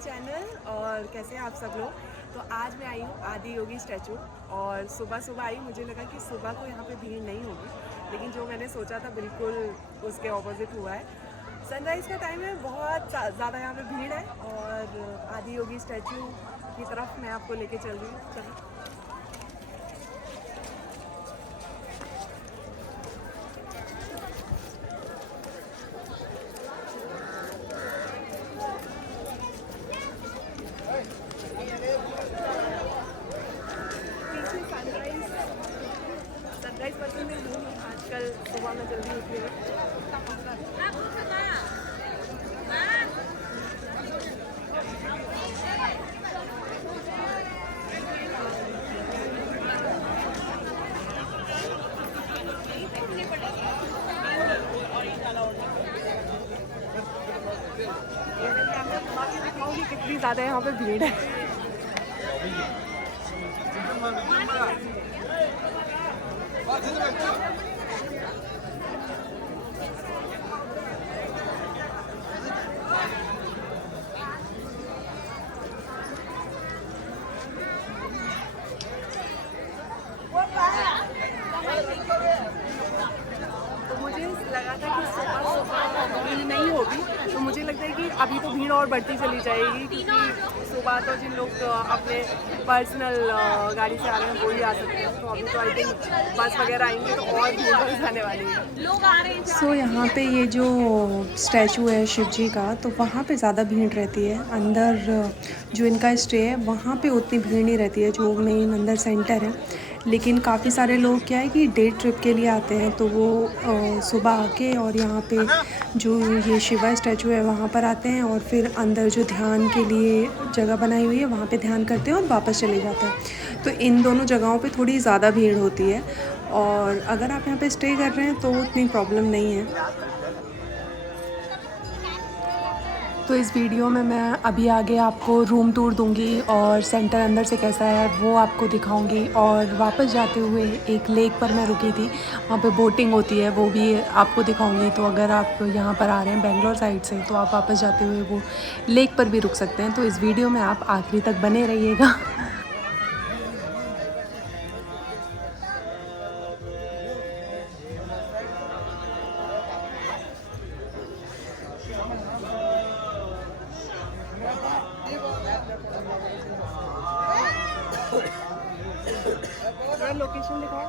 Channel. और कैसे हैं आप सब लोग। तो आज मैं आई हूँ आदि योगी स्टैचू और सुबह सुबह आई। मुझे लगा कि सुबह को यहाँ पे भीड़ नहीं होगी, लेकिन जो मैंने सोचा था बिल्कुल उसके ऑपोजिट हुआ है। सनराइज़ का टाइम है, बहुत ज़्यादा यहाँ पे भीड़ है और आदि योगी स्टैचू की तरफ मैं आपको लेके चल रही हूँ। चलो। सनराइज पसंद में हूँ आजकल, सुबह में जल्दी उठी हूँ। कितनी ज़्यादा यहाँ पे भीड़ है। तो मुझे लगा था कि सुबह सुबह भीड़ नहीं होगी, तो मुझे लगता है कि अभी तो भीड़ और बढ़ती चली जाएगी, क्योंकि सुबह तो जिन लोग अपने पर्सनल गाड़ी से आ रहे हैं वो ही आ सकते हैं। तो अभी तो आई थिंक बस वगैरह आएंगे तो और भीड़ बढ़ जाने वाली है। लोग आ रहे हैं। सो यहाँ पे ये जो स्टैचू है शिव जी का, तो वहाँ पे ज़्यादा भीड़ रहती है। अंदर जो इनका स्टे है वहाँ पे उतनी भीड़ नहीं रहती है, जो मेन अंदर सेंटर है। लेकिन काफ़ी सारे लोग क्या है कि डे ट्रिप के लिए आते हैं, तो वो सुबह आके और यहाँ पे जो ये शिवा स्टैचू है वहाँ पर आते हैं, और फिर अंदर जो ध्यान के लिए जगह बनाई हुई है वहाँ पे ध्यान करते हैं और वापस चले जाते हैं। तो इन दोनों जगहों पे थोड़ी ज़्यादा भीड़ होती है, और अगर आप यहाँ पे स्टे कर रहे हैं तो उतनी प्रॉब्लम नहीं है। तो इस वीडियो में मैं अभी आगे आपको रूम टूर दूंगी और सेंटर अंदर से कैसा है वो आपको दिखाऊंगी। और वापस जाते हुए एक लेक पर मैं रुकी थी, वहाँ पे बोटिंग होती है, वो भी आपको दिखाऊंगी। तो अगर आप यहाँ पर आ रहे हैं बेंगलोर साइड से, तो आप वापस जाते हुए वो लेक पर भी रुक सकते हैं। तो इस वीडियो में आप आखिरी तक बने रहिएगा। थोड़ा लोकेशन दिखाओ।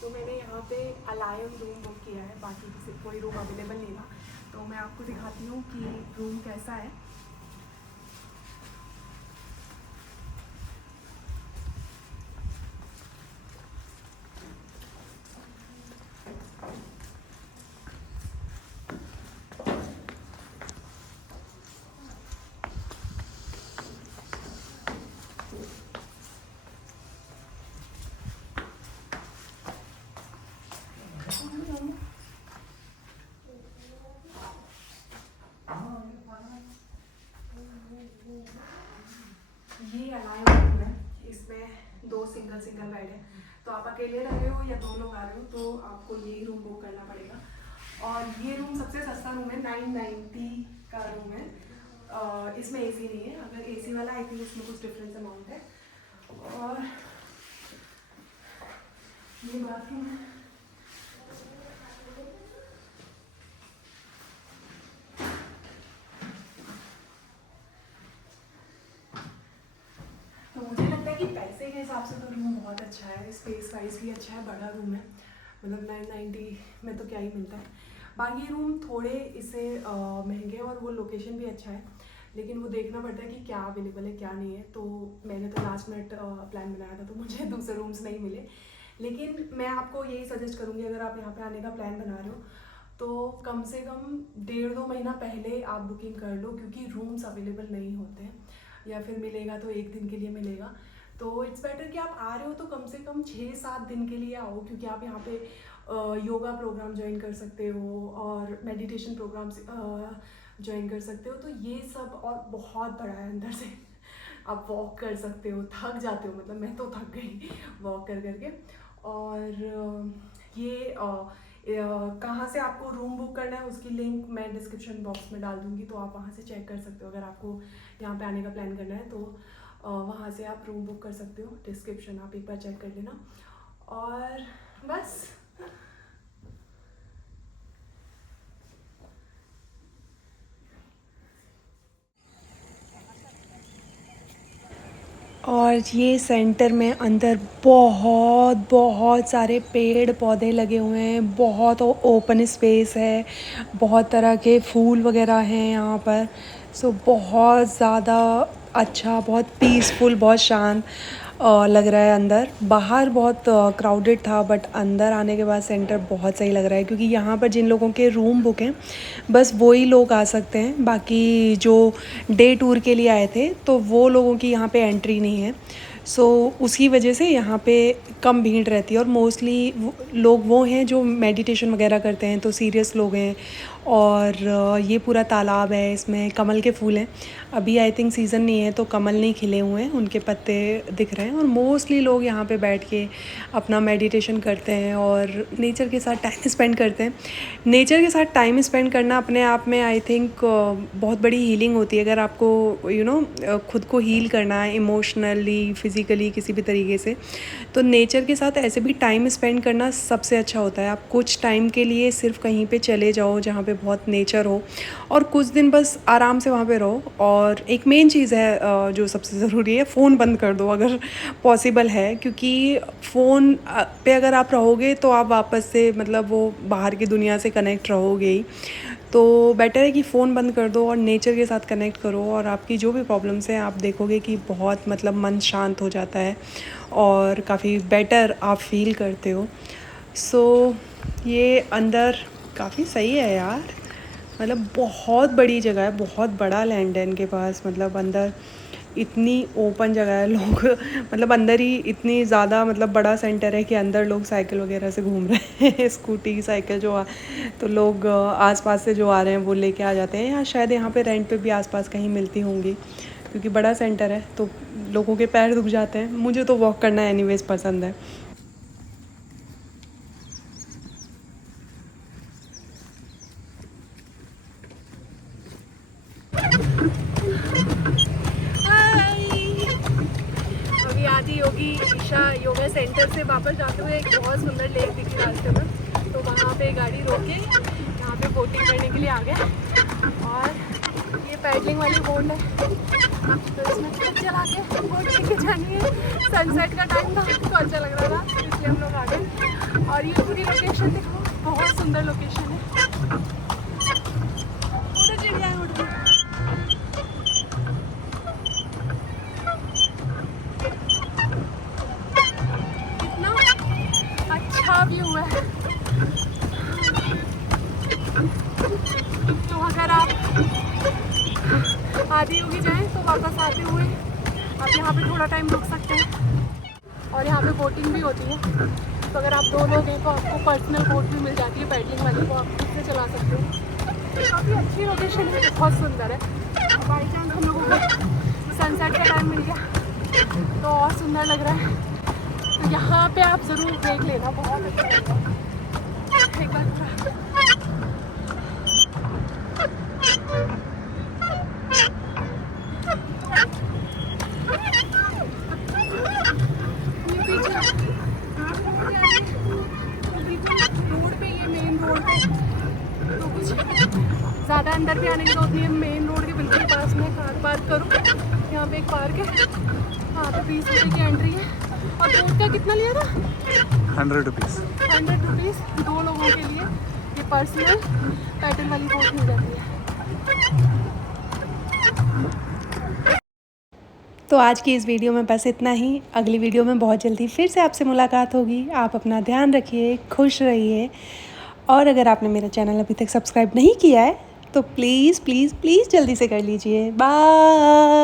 तो मैंने यहाँ पे अलायम रूम बुक किया है, बाकी किसी कोई रूम अवेलेबल नहीं था। तो मैं आपको दिखाती हूँ कि रूम कैसा है। ये अलायम रूम है, इसमें 2 सिंगल बेड है। तो आप अकेले रह रहे हो या 2 लोग आ रहे हो तो आपको यही रूम बुक करना पड़ेगा। और ये रूम सबसे सस्ता रूम है, 990 का रूम है। इसमें एसी नहीं है, अगर एसी वाला आई थिंक इसमें कुछ डिफरेंस अमाउंट है। और ये बाथरूम है। तो मुझे लगता है कि पैसे के हिसाब से तो रूम बहुत अच्छा है, स्पेस वाइज भी अच्छा है, बड़ा रूम है। मतलब 990 में तो क्या ही मिलता है। बाकी रूम थोड़े इससे महंगे हैं और वो लोकेशन भी अच्छा है, लेकिन वो देखना पड़ता है कि क्या अवेलेबल है क्या नहीं है। तो मैंने तो लास्ट मिनट प्लान बनाया था, तो मुझे दूसरे रूम्स नहीं मिले। लेकिन मैं आपको यही सजेस्ट करूँगी, अगर आप यहाँ पे आने का प्लान बना रहे हो तो कम से कम 1.5-2 महीना पहले आप बुकिंग कर लो, क्योंकि रूम्स अवेलेबल नहीं होते हैं, या फिर मिलेगा तो 1 दिन के लिए मिलेगा। तो इट्स बेटर कि आप आ रहे हो तो कम से कम 6-7 दिन के लिए आओ, क्योंकि आप यहाँ पे योगा प्रोग्राम ज्वाइन कर सकते हो और मेडिटेशन प्रोग्राम्स ज्वाइन कर सकते हो। तो ये सब, और बहुत बड़ा है अंदर से आप वॉक कर सकते हो, थक जाते हो, मतलब मैं तो थक गई वॉक कर करके। और ये कहाँ से आपको रूम बुक करना है उसकी लिंक मैं डिस्क्रिप्शन बॉक्स में डाल दूँगी, तो आप वहाँ से चेक कर सकते हो। अगर आपको यहाँ पे आने का प्लान करना है तो वहाँ से आप रूम बुक कर सकते हो। डिस्क्रिप्शन आप एक बार चेक कर लेना। और बस और ये सेंटर में अंदर बहुत बहुत सारे पेड़ पौधे लगे हुए हैं, बहुत ओपन स्पेस है, बहुत तरह के फूल वगैरह हैं यहाँ पर। सो बहुत ज़्यादा अच्छा, बहुत पीसफुल, बहुत शांत लग रहा है अंदर। बाहर बहुत क्राउडेड था, बट अंदर आने के बाद सेंटर बहुत सही लग रहा है, क्योंकि यहाँ पर जिन लोगों के रूम बुक हैं बस वही लोग आ सकते हैं। बाकी जो डे टूर के लिए आए थे तो वो लोगों की यहाँ पे एंट्री नहीं है। सो उसकी वजह से यहाँ पे कम भीड़ रहती है, और मोस्टली लोग वो हैं जो मेडिटेशन वगैरह करते हैं, तो सीरियस लोग हैं। और ये पूरा तालाब है, इसमें कमल के फूल हैं। अभी आई थिंक सीज़न नहीं है तो कमल नहीं खिले हुए हैं, उनके पत्ते दिख रहे हैं। और मोस्टली लोग यहाँ पे बैठ के अपना मेडिटेशन करते हैं और नेचर के साथ टाइम स्पेंड करते हैं। नेचर के साथ टाइम स्पेंड करना अपने आप में आई थिंक बहुत बड़ी हीलिंग होती है। अगर आपको खुद को हील करना है इमोशनली, फिज़िकली, किसी भी तरीके से, तो नेचर के साथ ऐसे भी टाइम स्पेंड करना सबसे अच्छा होता है। आप कुछ टाइम के लिए सिर्फ कहीं पे चले जाओ जहाँ पे बहुत नेचर हो, और कुछ दिन बस आराम से वहाँ पे रहो। और एक मेन चीज़ है जो सबसे ज़रूरी है, फ़ोन बंद कर दो अगर पॉसिबल है, क्योंकि फ़ोन पे अगर आप रहोगे तो आप वापस से मतलब वो बाहर की दुनिया से कनेक्ट रहोगे ही। तो बेटर है कि फ़ोन बंद कर दो और नेचर के साथ कनेक्ट करो, और आपकी जो भी प्रॉब्लम्स हैं आप देखोगे कि बहुत मतलब मन शांत हो जाता है और काफ़ी बेटर आप फील करते हो। सो ये अंदर काफ़ी सही है यार, मतलब बहुत बड़ी जगह है, बहुत बड़ा लैंड है इनके पास। मतलब अंदर इतनी ओपन जगह है, लोग मतलब अंदर ही इतनी ज़्यादा मतलब बड़ा सेंटर है कि अंदर लोग साइकिल वगैरह से घूम रहे हैं स्कूटी साइकिल तो लोग आसपास से जो आ रहे हैं वो लेके आ जाते हैं, या शायद यहाँ पे रेंट पे भी आसपास कहीं मिलती होंगी, क्योंकि बड़ा सेंटर है तो लोगों के पैर दुख जाते हैं। मुझे तो वॉक करना एनीवेज पसंद है। अभी आदि योगी ईशा योगा सेंटर से वापस जाते हुए एक बहुत सुंदर लेक दिखी रास्ते में, तो वहाँ पे गाड़ी रोके यहाँ पे बोटिंग करने के लिए आ गए। और ये पैडलिंग वाली बोट है, तो इसमें खुद चला के बोट लेके जानी है। सनसेट का टाइम था तो अच्छा लग रहा था, इसलिए हम लोग आ गए। और ये पूरी लोकेशन देखो, बहुत सुंदर लोकेशन है। उड़ चिड़िया है, उड़ व्यू है। तो अगर आप आदि योगी जाएं तो वापस आते हुए आप यहाँ पे थोड़ा टाइम रुक सकते हैं, और यहाँ पे बोटिंग भी होती है। तो अगर आप 2 लोग हैं तो आपको पर्सनल बोट भी मिल जाती है पैडलिंग वाली, तो आप खुद से चला सकते हो। काफ़ी अच्छी लोकेशन है, बहुत सुंदर है। बाई चांस हम लोगों को सनसेट का टाइम मिल गया तो और सुंदर लग रहा है। तो यहाँ पे आप ज़रूर देख लेना, बहुत अच्छा लगता है। एक बार रोड पे, ये मेन रोड पे, तो कुछ ज़्यादा अंदर भी आने की जरूरत नहीं है। मेन रोड के बिल्कुल पास में कार पार्क करो, यहाँ पे एक पार्क है, वहाँ पे 20 रुपये की एंट्री है। और बोट का कितना लिया था? 100 रुपीज़। 100 रुपीज़ 2 लोगों के लिए ये पर्सनल पैडल वाली बोट मिल जाती है। तो आज की इस वीडियो में बस इतना ही। अगली वीडियो में बहुत जल्दी फिर से आपसे मुलाकात होगी। आप अपना ध्यान रखिए, खुश रहिए, और अगर आपने मेरा चैनल अभी तक सब्सक्राइब नहीं किया है तो प्लीज़ प्लीज़ प्लीज़ जल्दी से कर लीजिए। बाय।